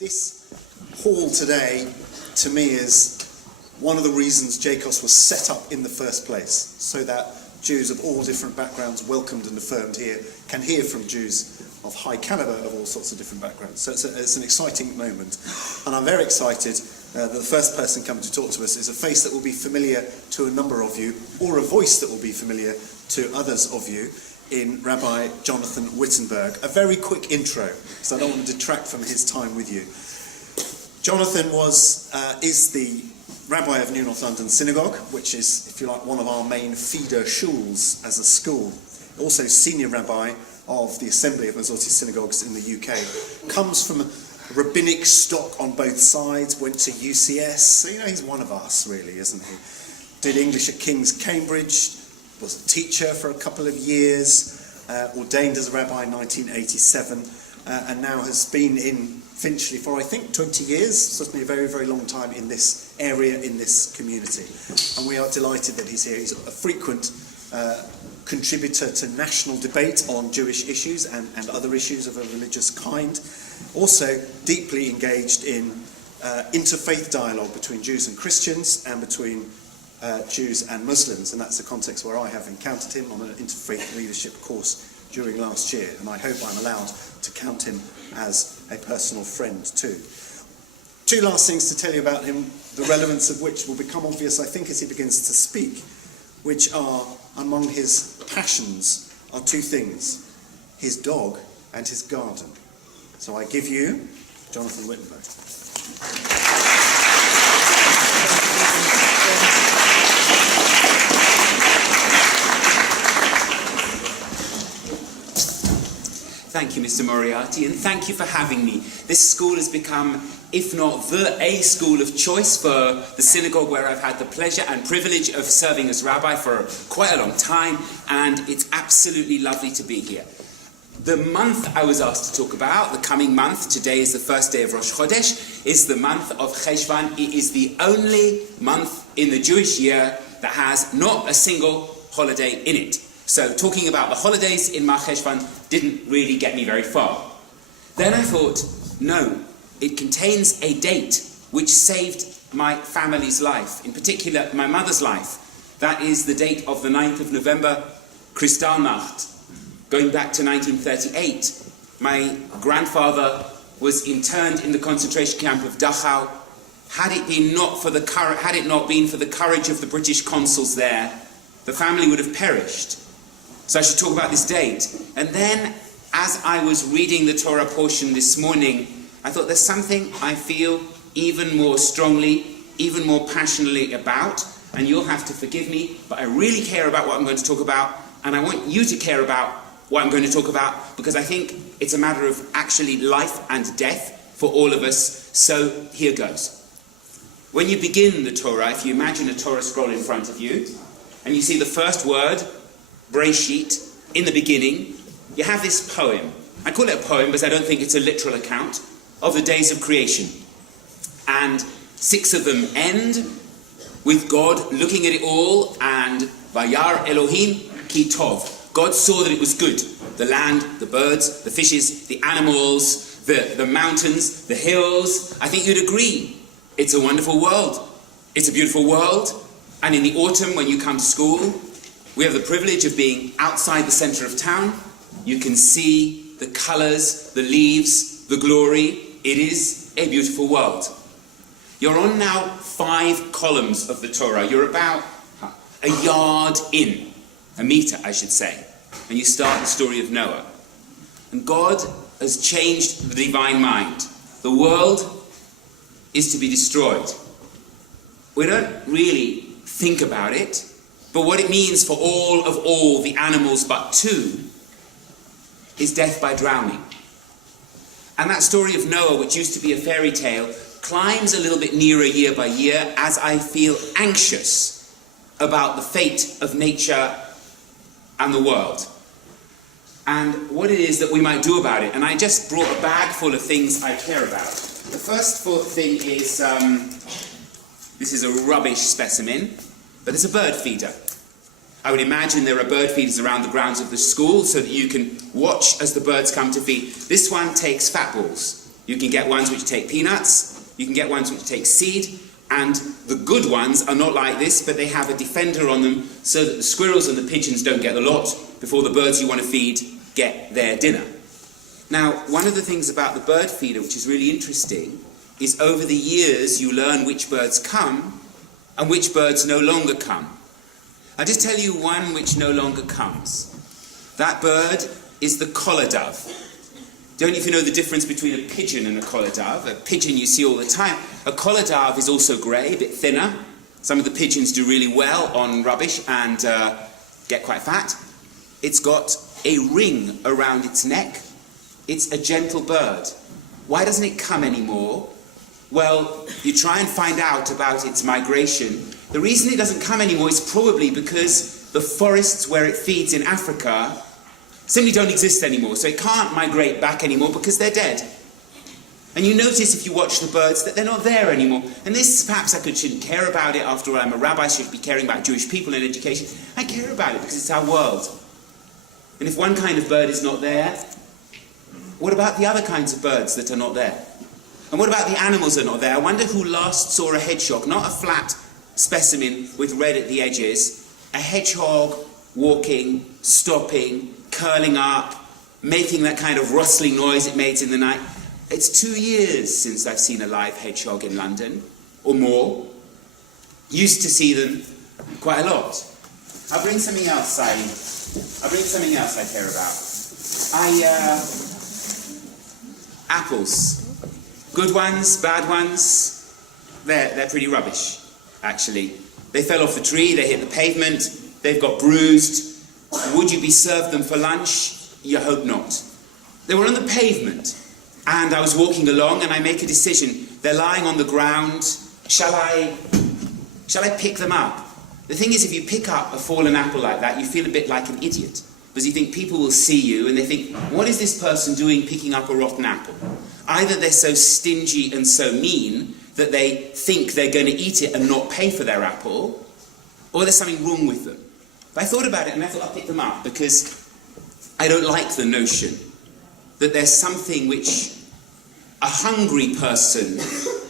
This hall today, to me, is one of the reasons Jcoss was set up in the first place, so that Jews of all different backgrounds, welcomed and affirmed here, can hear from Jews of high calibre of all sorts of different backgrounds. So it's an exciting moment, and I'm very excited that the first person coming to talk to us is a face that will be familiar to a number of you, or a voice that will be familiar to others of you, in Rabbi Jonathan Wittenberg. A very quick intro, because I don't want to detract from his time with you. Jonathan is the Rabbi of New North London Synagogue, which is, if you like, one of our main feeder shuls as a school. Also senior rabbi of the Assembly of Masorti Synagogues in the UK. Comes from a rabbinic stock on both sides, went to UCS, so he's one of us really, isn't he? Did English at King's Cambridge, was a teacher for a couple of years, ordained as a rabbi in 1987, and now has been in Finchley for I think 20 years, certainly a very, very long time in this area, in this community. And we are delighted that he's here. He's a frequent contributor to national debate on Jewish issues and other issues of a religious kind. Also deeply engaged in interfaith dialogue between Jews and Christians and between Jews and Muslims, and that's the context where I have encountered him on an interfaith leadership course during last year, and I hope I'm allowed to count him as a personal friend too. Two last things to tell you about him, the relevance of which will become obvious, I think, as he begins to speak, which are, among his passions, are two things: his dog and his garden. So I give you Jonathan Wittenberg. Thank you, Mr. Moriarty, and thank you for having me. This school has become, if not a school of choice for the synagogue, where I've had the pleasure and privilege of serving as rabbi for quite a long time, and it's absolutely lovely to be here. The month I was asked to talk about, the coming month, today is the first day of Rosh Chodesh, is the month of Cheshvan. It is the only month in the Jewish year that has not a single holiday in it. So talking about the holidays in Mar Cheshvan didn't really get me very far. Then I thought, no, it contains a date which saved my family's life, in particular my mother's life. That is the date of the 9th of November, Kristallnacht. Going back to 1938, my grandfather was interned in the concentration camp of Dachau. Had it not been for the courage of the British consuls there, the family would have perished. So I should talk about this date. And then, as I was reading the Torah portion this morning, I thought there's something I feel even more strongly, even more passionately about, and you'll have to forgive me, but I really care about what I'm going to talk about, and I want you to care about what I'm going to talk about, because I think it's a matter of actually life and death for all of us. So here goes. When you begin the Torah, if you imagine a Torah scroll in front of you, and you see the first word, Breshit, in the beginning, you have this poem. I call it a poem because I don't think it's a literal account of the days of creation. And 6 of them end with God looking at it all, and Vayar Elohim ki tov. God saw that it was good. The land, the birds, the fishes, the animals, the mountains, the hills. I think you'd agree. It's a wonderful world. It's a beautiful world. And in the autumn, when you come to school, we have the privilege of being outside the centre of town. You can see the colours, the leaves, the glory. It is a beautiful world. You're on now 5 columns of the Torah. You're about a yard in, a metre, I should say. And you start the story of Noah. And God has changed the divine mind. The world is to be destroyed. We don't really think about it, but what it means for all the animals but 2 is death by drowning. And that story of Noah, which used to be a fairy tale, climbs a little bit nearer year by year as I feel anxious about the fate of nature and the world, and what it is that we might do about it. And I just brought a bag full of things I care about. The first thing is, this is a rubbish specimen, but it's a bird feeder. I would imagine there are bird feeders around the grounds of the school so that you can watch as the birds come to feed. This one takes fat balls. You can get ones which take peanuts, you can get ones which take seed, and the good ones are not like this, but they have a defender on them so that the squirrels and the pigeons don't get the lot before the birds you want to feed get their dinner. Now, one of the things about the bird feeder which is really interesting is over the years you learn which birds come and which birds no longer come. I'll just tell you one which no longer comes. That bird is the collar dove. Don't know if you know the difference between a pigeon and a collar dove. A pigeon you see all the time. A collar dove is also grey, a bit thinner. Some of the pigeons do really well on rubbish and get quite fat. It's got a ring around its neck. It's a gentle bird. Why doesn't it come anymore? Well, you try and find out about its migration. The reason it doesn't come anymore is probably because the forests where it feeds in Africa simply don't exist anymore, so it can't migrate back anymore because they're dead. And you notice if you watch the birds that they're not there anymore. And this, perhaps I shouldn't care about it. After all, I'm a rabbi, I should be caring about Jewish people and education. I care about it because it's our world. And if one kind of bird is not there, what about the other kinds of birds that are not there? And what about the animals that are not there? I wonder who last saw a hedgehog, not a flat specimen with red at the edges, a hedgehog walking, stopping, curling up, making that kind of rustling noise it makes in the night. It's 2 years since I've seen a live hedgehog in London, or more. Used to see them quite a lot. I'll bring something else I care about. Apples. Good ones, bad ones, they're pretty rubbish, actually. They fell off the tree, they hit the pavement, they've got bruised. Would you be served them for lunch? You hope not. They were on the pavement, and I was walking along, and I make a decision. They're lying on the ground. Shall I pick them up? The thing is, if you pick up a fallen apple like that, you feel a bit like an idiot, because you think people will see you, and they think, what is this person doing picking up a rotten apple? Either they're so stingy and so mean that they think they're going to eat it and not pay for their apple, or there's something wrong with them. But I thought about it and I thought I'll pick them up because I don't like the notion that there's something which a hungry person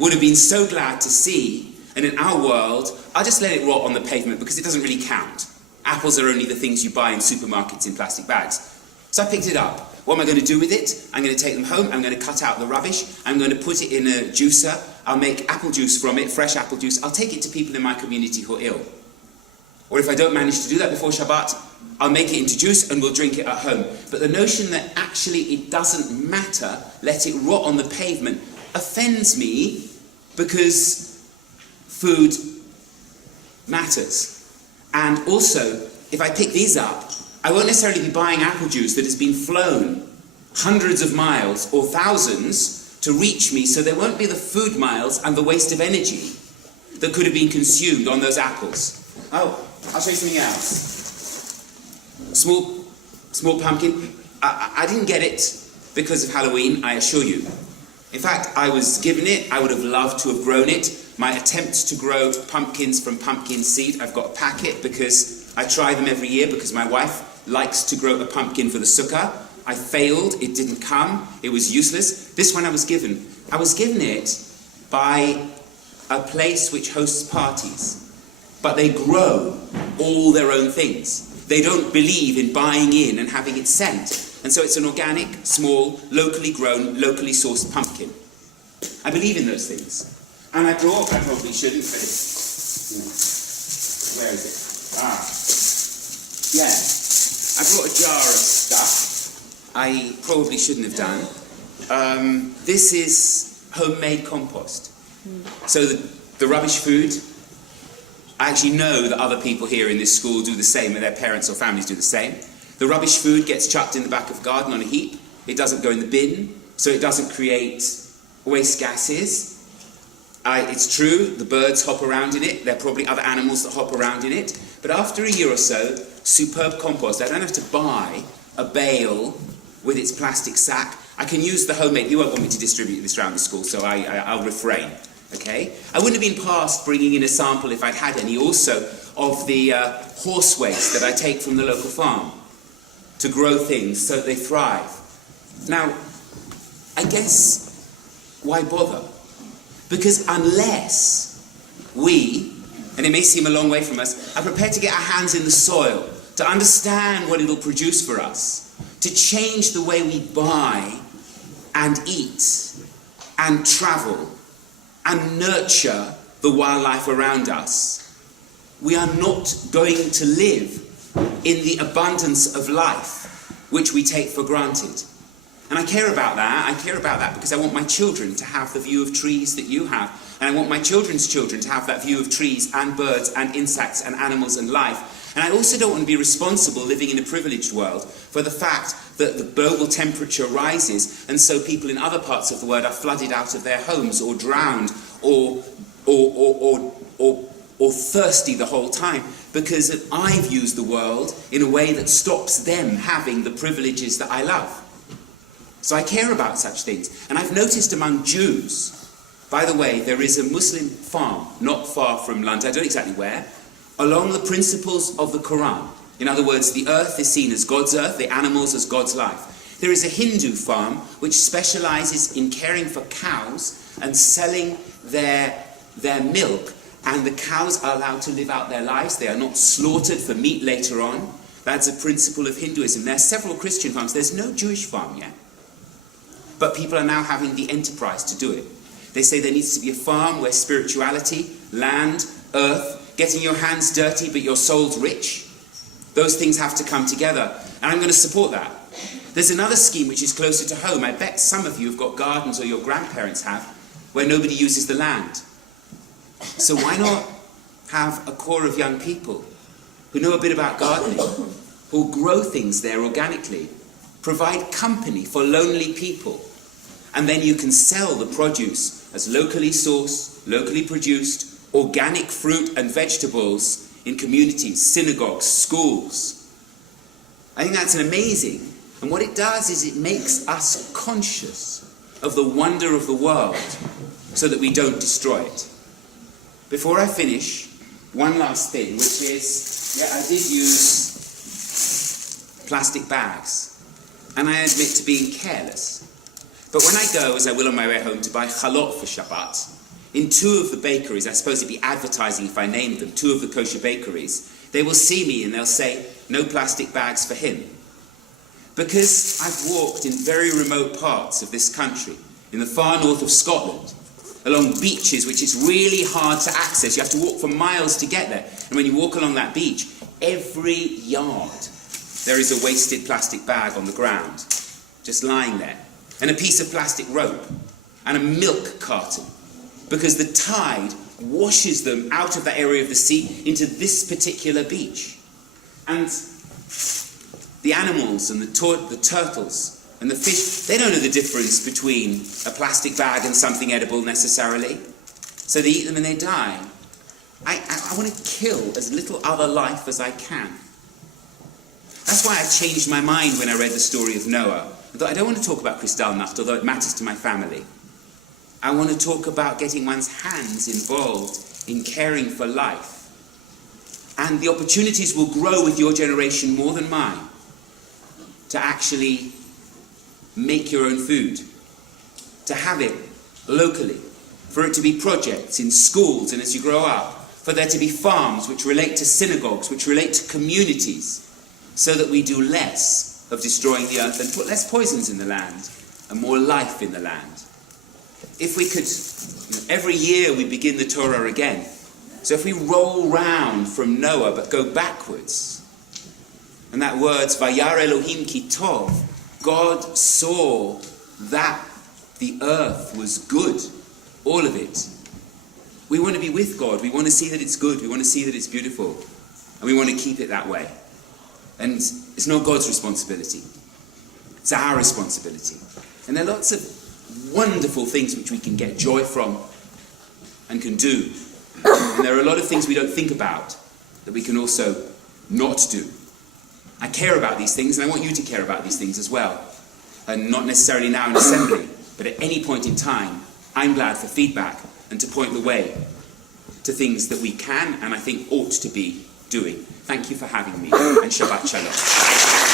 would have been so glad to see, and in our world, I'll just let it rot on the pavement because it doesn't really count. Apples are only the things you buy in supermarkets in plastic bags. So I picked it up. What am I going to do with it? I'm going to take them home, I'm going to cut out the rubbish, I'm going to put it in a juicer, I'll make apple juice from it, fresh apple juice, I'll take it to people in my community who are ill. Or if I don't manage to do that before Shabbat, I'll make it into juice and we'll drink it at home. But the notion that actually it doesn't matter, let it rot on the pavement, offends me because food matters. And also, if I pick these up, I won't necessarily be buying apple juice that has been flown hundreds of miles or thousands to reach me, so there won't be the food miles and the waste of energy that could have been consumed on those apples. Oh, I'll show you something else. Small pumpkin. I didn't get it because of Halloween, I assure you. In fact, I was given it. I would have loved to have grown it. My attempts to grow pumpkins from pumpkin seed, I've got a packet because I try them every year because my wife likes to grow a pumpkin for the sukkah. I failed. It didn't come. It was useless. This one I was given. I was given it by a place which hosts parties. But they grow all their own things. They don't believe in buying in and having it sent. And so it's an organic, small, locally grown, locally sourced pumpkin. I believe in those things. And I probably shouldn't, but where is it? Yeah. I brought a jar of stuff. I probably shouldn't have done. This is homemade compost. So the rubbish food, I actually know that other people here in this school do the same, and their parents or families do the same. The rubbish food gets chucked in the back of the garden on a heap. It doesn't go in the bin, so it doesn't create waste gases. It's true, the birds hop around in it. There are probably other animals that hop around in it. But after a year or so, superb compost. I don't have to buy a bale with its plastic sack. I can use the homemade. You won't want me to distribute this around the school, so I'll refrain. Okay? I wouldn't have been past bringing in a sample if I'd had any also of the horse waste that I take from the local farm to grow things so they thrive. Now, I guess why bother? Because unless we, and it may seem a long way from us, are prepared to get our hands in the soil, to understand what it'll produce for us, to change the way we buy and eat and travel and nurture the wildlife around us, we are not going to live in the abundance of life which we take for granted. And I care about that. I care about that because I want my children to have the view of trees that you have. And I want my children's children to have that view of trees and birds and insects and animals and life. And I also don't want to be responsible, living in a privileged world, for the fact that the global temperature rises and so people in other parts of the world are flooded out of their homes or drowned or thirsty the whole time because I've used the world in a way that stops them having the privileges that I love. So I care about such things. And I've noticed among Jews, by the way, there is a Muslim farm not far from London, I don't know exactly where, along the principles of the Quran. In other words, the earth is seen as God's earth, the animals as God's life. There is a Hindu farm which specializes in caring for cows and selling their milk, and the cows are allowed to live out their lives. They are not slaughtered for meat later on. That's a principle of Hinduism. There are several Christian farms. There's no Jewish farm yet. But people are now having the enterprise to do it. They say there needs to be a farm where spirituality, land, earth, getting your hands dirty but your soul's rich, those things have to come together. And I'm going to support that. There's another scheme which is closer to home. I bet some of you have got gardens, or your grandparents have, where nobody uses the land. So why not have a core of young people who know a bit about gardening, who'll grow things there organically, provide company for lonely people, and then you can sell the produce as locally sourced, locally produced, organic fruit and vegetables in communities, synagogues, schools. I think that's amazing. And what it does is it makes us conscious of the wonder of the world so that we don't destroy it. Before I finish, one last thing, which is, I did use plastic bags. And I admit to being careless. But when I go, as I will on my way home, to buy chalot for Shabbat, in two of the bakeries, I suppose it'd be advertising if I named them, two of the kosher bakeries, they will see me and they'll say, no plastic bags for him. Because I've walked in very remote parts of this country, in the far north of Scotland, along beaches which is really hard to access. You have to walk for miles to get there. And when you walk along that beach, every yard there is a wasted plastic bag on the ground, just lying there. And a piece of plastic rope, and a milk carton, because the tide washes them out of that area of the sea into this particular beach. And the animals and the turtles and the fish, they don't know the difference between a plastic bag and something edible necessarily. So they eat them and they die. I want to kill as little other life as I can. That's why I changed my mind when I read the story of Noah. I thought, I don't want to talk about Kristallnacht, although it matters to my family. I want to talk about getting one's hands involved in caring for life. And the opportunities will grow with your generation more than mine to actually make your own food, to have it locally, for it to be projects in schools and as you grow up, for there to be farms which relate to synagogues, which relate to communities, so that we do less of destroying the earth and put less poisons in the land and more life in the land. If we could, every year we begin the Torah again. So if we roll round from Noah but go backwards, and that word's Vayar Elohim ki tov, God saw that the earth was good, all of it. We want to be with God. We want to see that it's good. We want to see that it's beautiful. And we want to keep it that way. And it's not God's responsibility. It's our responsibility. And there are lots of wonderful things which we can get joy from and can do. And there are a lot of things we don't think about that we can also not do. I care about these things, and I want you to care about these things as well. And not necessarily now in assembly, but at any point in time, I'm glad for feedback and to point the way to things that we can and I think ought to be doing. Thank you for having me, and Shabbat Shalom.